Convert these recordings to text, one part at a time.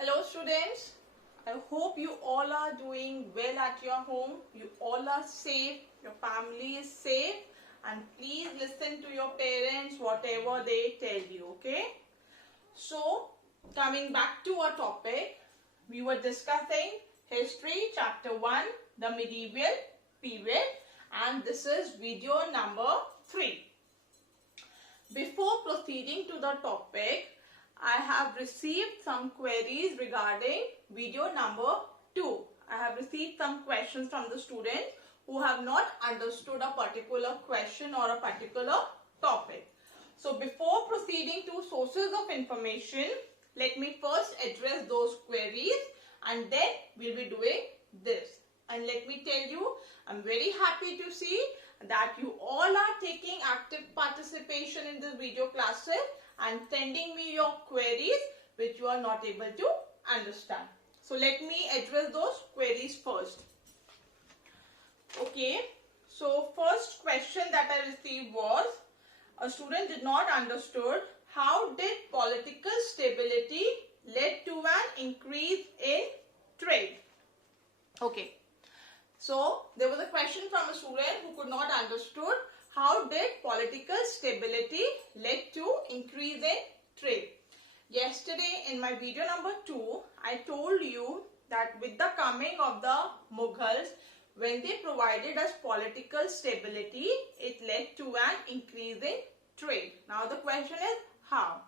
Hello students, I hope you all are doing well at your home. You all are safe, your family is safe, and please listen to your parents whatever they tell you, okay? So, coming back to our topic, we were discussing history chapter 1, the medieval period, and this is video number 3. Before proceeding to the topic, I have received some queries regarding video number 2. I have received some questions from the students who have not understood a particular question or a particular topic. So before proceeding to sources of information, let me first address those queries and then we'll be doing this. And let me tell you, I'm very happy to see that you all are taking active participation in this video classes and sending me your queries which you are not able to understand. So let me address those queries first. Okay, so first question that I received was, a student did not understood how did political stability led to an increase in trade. Okay, so there was a question from a student who could not understood how did political stability led to increase in trade. Yesterday in my video number 2, I told you that with the coming of the Mughals, when they provided us political stability, it led to an increase in trade. Now the question is how?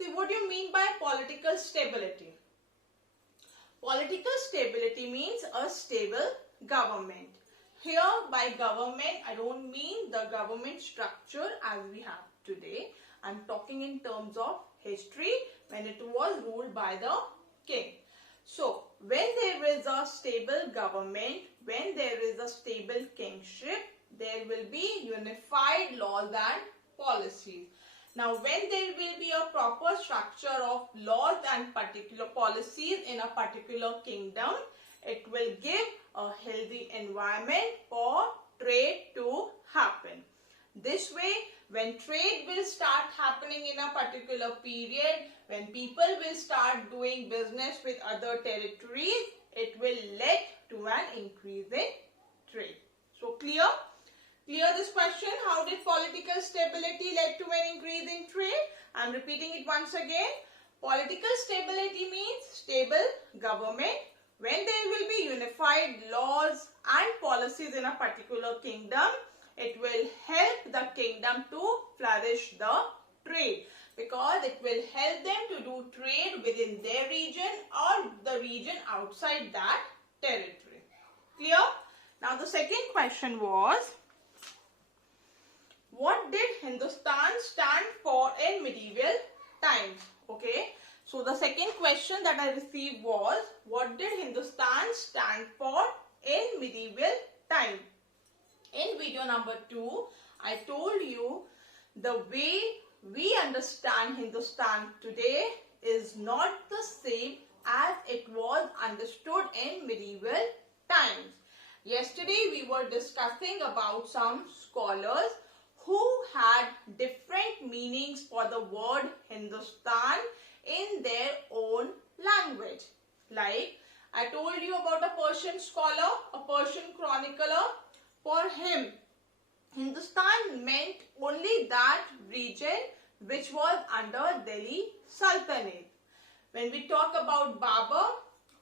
See, what do you mean by political stability? Political stability means a stable government. Here by government, I don't mean the government structure as we have today. I'm talking in terms of history when it was ruled by the king. So, when there is a stable government, when there is a stable kingship, there will be unified laws and policies. Now, when there will be a proper structure of laws and particular policies in a particular kingdom, it will give a healthy environment for trade to happen. This way, when trade will start happening in a particular period, when people will start doing business with other territories, it will lead to an increase in trade. So clear? Clear this question? How did political stability lead to an increase in trade? I am repeating it once again. Political stability means stable government. When there will be unified laws and policies in a particular kingdom, it will help the kingdom to flourish the trade because it will help them to do trade within their region or the region outside that territory. Clear? Now the second question was, what did Hindustan stand for in medieval times? Okay. So the second question that I received was, what did Hindustan stand for in medieval time? In video number 2, I told you the way we understand Hindustan today is not the same as it was understood in medieval times. Yesterday we were discussing about some scholars who had different meanings for the word Hindustan in their own language. Like I told you about a Persian scholar, a Persian chronicler. For him, Hindustan meant only that region which was under Delhi Sultanate. When we talk about Babur,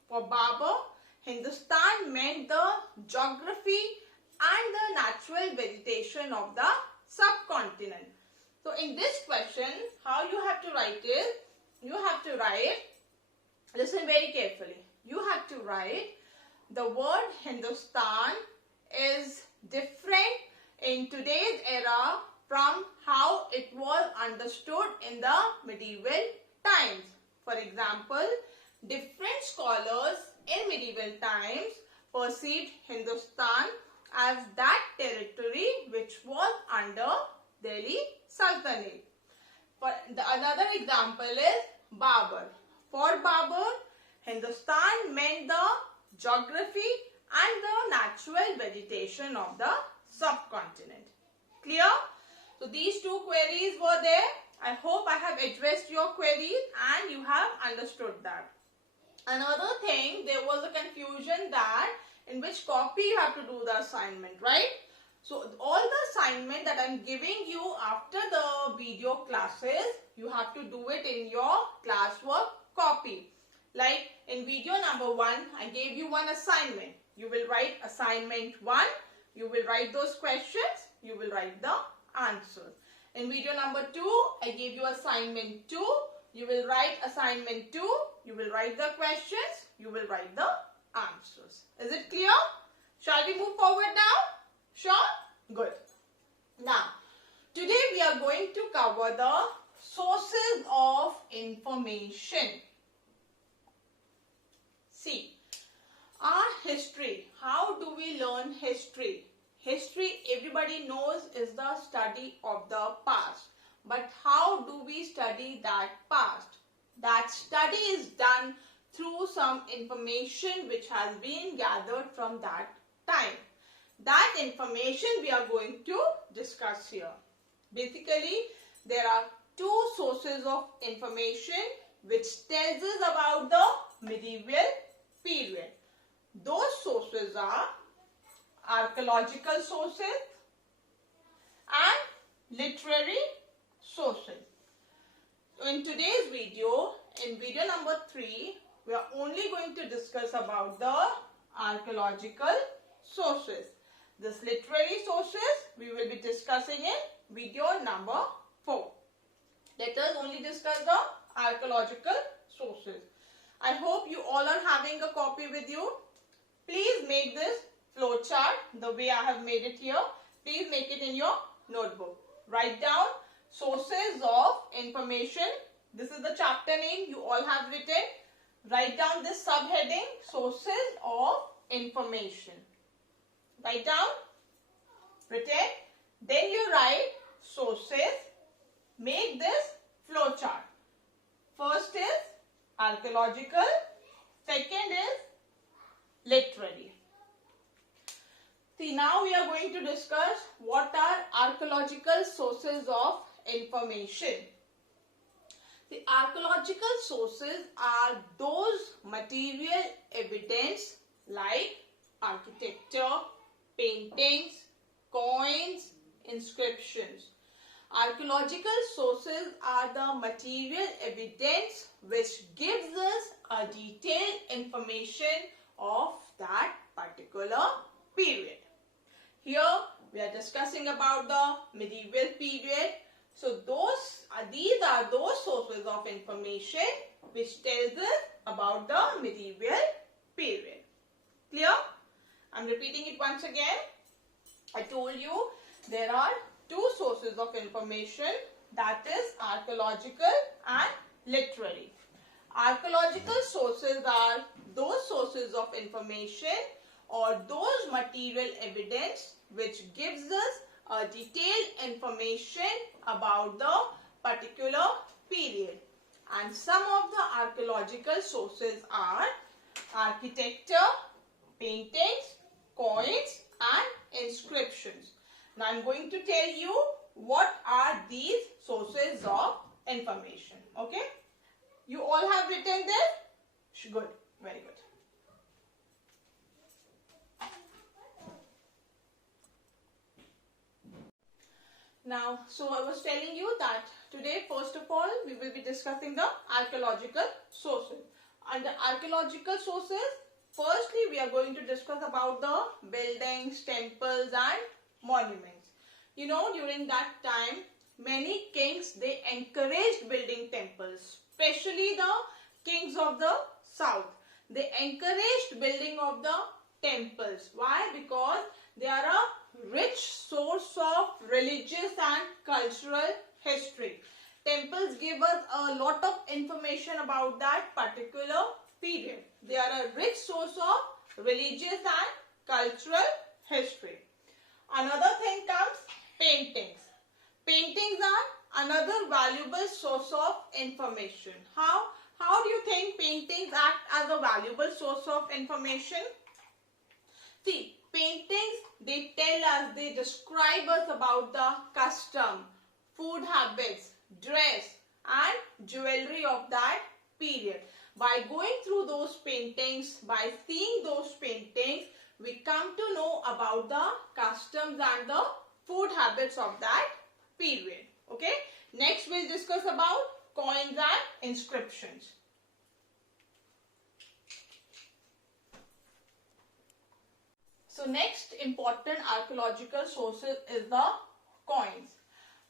for Babur, Hindustan meant the geography and the natural vegetation of the subcontinent. So in this question, how you have to write is, you have to write, listen very carefully, you have to write the word Hindustan is different in today's era from how it was understood in the medieval times. For example, different scholars in medieval times perceived Hindustan as that territory which was under Delhi Sultanate. Another example is Babur. For Babur, Hindustan meant the geography and the natural vegetation of the subcontinent. Clear? So these two queries were there. I hope I have addressed your queries and you have understood that. Another thing, there was a confusion that in which copy you have to do the assignment, right? So all the assignment that I'm giving you after the video classes, you have to do it in your classwork copy. Like in video number 1, I gave you one assignment. You will write assignment 1. You will write those questions. You will write the answers. In video number 2, I gave you assignment 2. You will write assignment 2. You will write the questions. You will write the answers. Is it clear? Shall we move forward now? Sure? Good. Now, today we are going to cover the sources of information. See, our history. How do we learn history? History, everybody knows, is the study of the past. But how do we study that past? That study is done through some information which has been gathered from that time. That information we are going to discuss here. Basically, there are two sources of information which tells us about the medieval period. Those sources are archaeological sources and literary sources. In today's video, in video number 3, we are only going to discuss about the archaeological sources. This literary sources we will be discussing in video number 4. Let us only discuss the archaeological sources. I hope you all are having a copy with you. Please make this flow chart the way I have made it here. Please make it in your notebook. Write down sources of information. This is the chapter name you all have written. Write down this subheading, sources of information. Write down, written. Then you write sources. Make this flow chart. First is archaeological. Second is literary. See, now we are going to discuss what are archaeological sources of information. The archaeological sources are those material evidence like architecture, paintings, coins, inscriptions. Archaeological sources are the material evidence which gives us a detailed information of that particular period. Here we are discussing about the medieval period. So these are those sources of information which tells us about the medieval period. Clear? I am repeating it once again. I told you there are two sources of information, that is archaeological and literary. Archaeological sources are those sources of information or those material evidence which gives us a detailed information about the particular period. And some of the archaeological sources are architecture, paintings, coins and inscriptions. Now I am going to tell you what are these sources of information. Okay? You all have written this? Good. Very good. Now, so I was telling you that today, first of all, we will be discussing the archaeological sources. Under archaeological sources, firstly, we are going to discuss about the buildings, temples and monuments. You know, during that time, many kings, they encouraged building temples, especially the kings of the south. They encouraged building of the temples. Why? Because they are a rich source of religious and cultural history. Temples give us a lot of information about that particular period. They are a rich source of religious and cultural history. Another thing comes paintings. Paintings are another valuable source of information. How do you think paintings act as a valuable source of information? See, paintings, they tell us, they describe us about the custom, food habits, dress and jewelry of that period. By going through those paintings, by seeing those paintings, we come to know about the customs and the food habits of that period. Okay. Next we'll discuss about coins and inscriptions. So next important archaeological sources is the coins.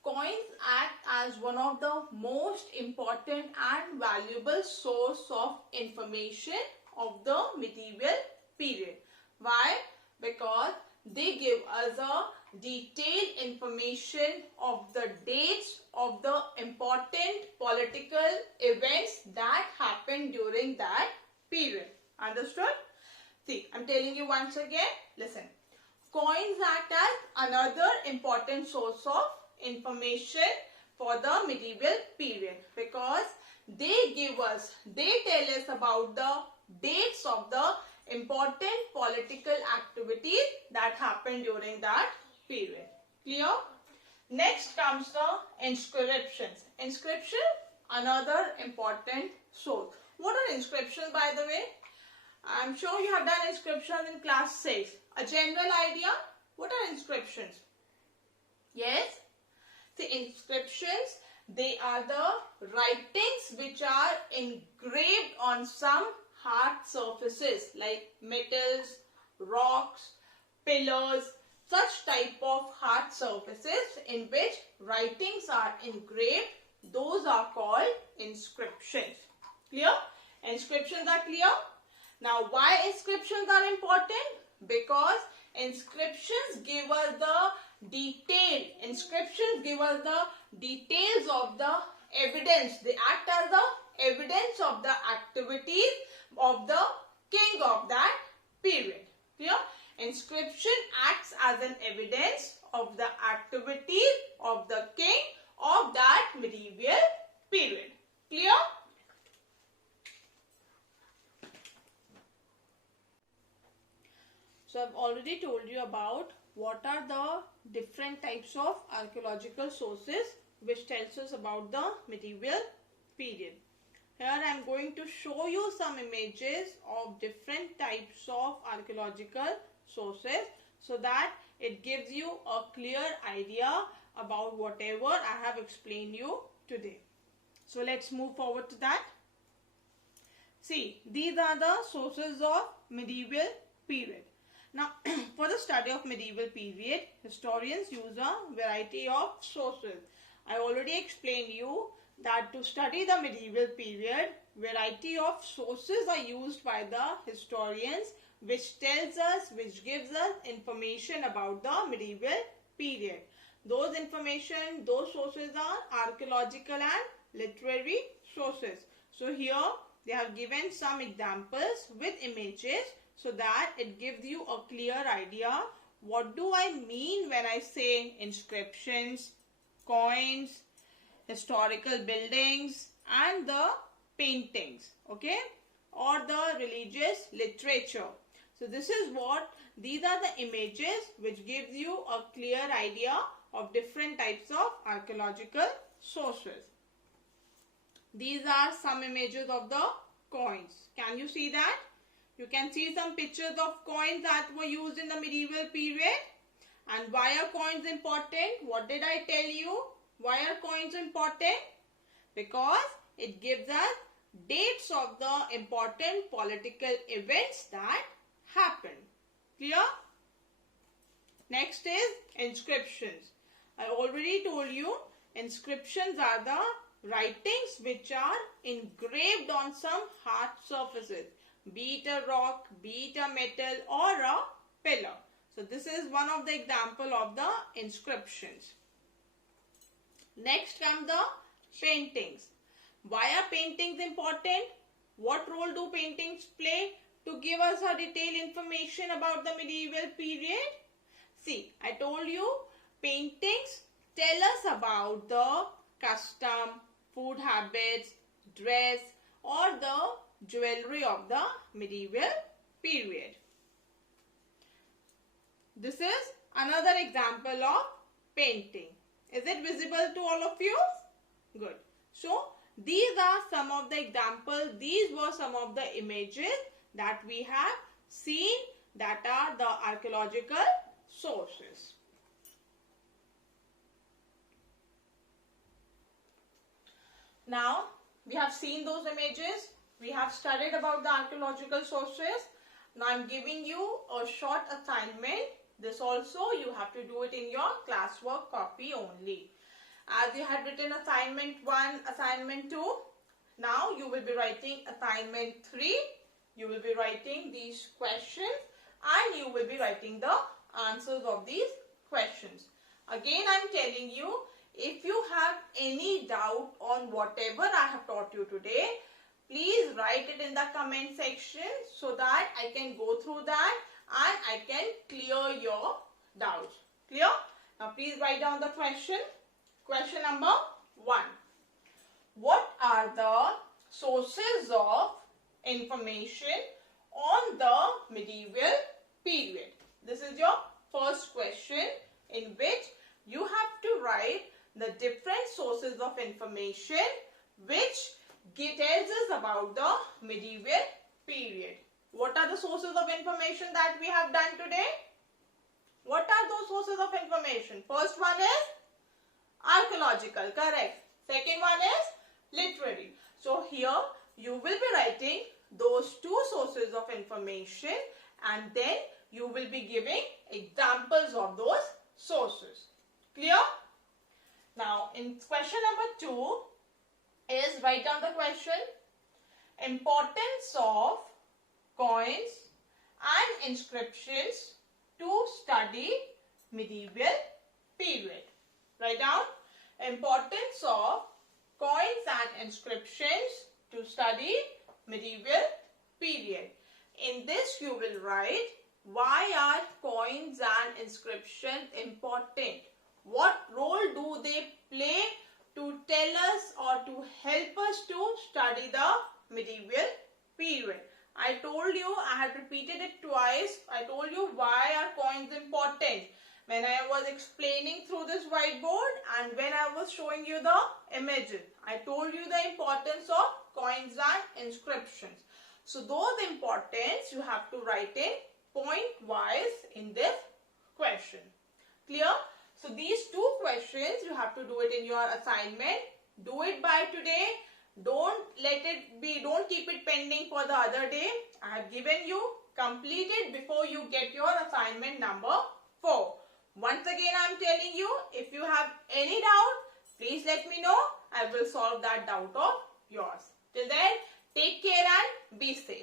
Coins act as one of the most important and valuable source of information of the medieval period. Why? Because they give us a detailed information of the dates of the important political events that happened during that period. Understood? See, I'm telling you once again, listen. Coins act as another important source of information for the medieval period because they tell us about the dates of the important political activities that happened during that period. Clear? Next comes the inscriptions. Inscription, another important source. What are inscriptions, by the way? I'm sure you have done inscriptions in class 6. A general idea? What are inscriptions? Yes? The inscriptions, they are the writings which are engraved on some hard surfaces like metals, rocks, pillars, such type of hard surfaces in which writings are engraved. Those are called inscriptions. Clear? Inscriptions are clear? Now, why inscriptions are important? Because inscriptions give us the details of the evidence. They act as the evidence of the activities of the king of that period. Clear? Inscription acts as an evidence of the activities of the king of that medieval period. Clear? So I've already told you about what are the different types of archaeological sources which tells us about the medieval period. Here I am going to show you some images of different types of archaeological sources so that it gives you a clear idea about whatever I have explained you today. So let's move forward to that. See, these are the sources of medieval period. Now, for the study of medieval period, historians use a variety of sources. I already explained you that to study the medieval period, variety of sources are used by the historians which gives us information about the medieval period. Those sources are archaeological and literary sources. So here they have given some examples with images so that it gives you a clear idea. What do I mean when I say inscriptions, coins, historical buildings and the paintings, okay, or the religious literature. So these are the images which gives you a clear idea of different types of archaeological sources. These are some images of the coins. Can you see that? You can see some pictures of coins that were used in the medieval period. And why are coins important? What did I tell you? Why are coins important? Because it gives us dates of the important political events that happened. Clear? Next is inscriptions. I already told you inscriptions are the writings which are engraved on some hard surfaces, be it a rock, be it a metal or a pillar. So this is one of the example of the inscriptions. Next come the paintings. Why are paintings important? What role do paintings play to give us a detailed information about the medieval period? See, I told you paintings tell us about the custom, food habits, dress or the jewelry of the medieval period. This is another example of painting. Is it visible to all of you? Good. So, These are some of the examples. These were some of the images that we have seen that are the archaeological sources. Now, we have seen those images. We have studied about the archaeological sources. Now, I am giving you a short assignment. This also you have to do it in your classwork copy only. As you had written assignment 1, assignment 2, now you will be writing assignment 3. You will be writing these questions and you will be writing the answers of these questions. Again, I am telling you, if you have any doubt on whatever I have taught you today, please write it in the comment section so that I can go through that and I can clear your doubts. Clear? Now please write down the question. Question number 1. What are the sources of information on the medieval period? This is your first question, in which you have to write the different sources of information which tells us about the medieval period. What are the sources of information that we have done today? What are those sources of information? First one is archaeological, correct. Second one is literary. So here you will be writing those two sources of information and then you will be giving examples of those sources. Clear? Now in question number 2 is, write down the question, importance of coins and inscriptions to study medieval period. Write down importance of coins and inscriptions to study medieval period. In this you will write, why are coins and inscriptions important? What role do they play to tell us or to help us to study the medieval period? I told you, I had repeated it twice. I told you why are coins important when I was explaining through this whiteboard and when I was showing you the images. I told you the importance of coins and inscriptions. So those importance you have to write in point wise in this question. Clear? So these two questions you have to do it in your assignment. Do it by today. Don't keep it pending for the other day. I have given you, complete it before you get your assignment number 4. Once again I am telling you, if you have any doubt, please let me know. I will solve that doubt of yours. Till then, take care and be safe.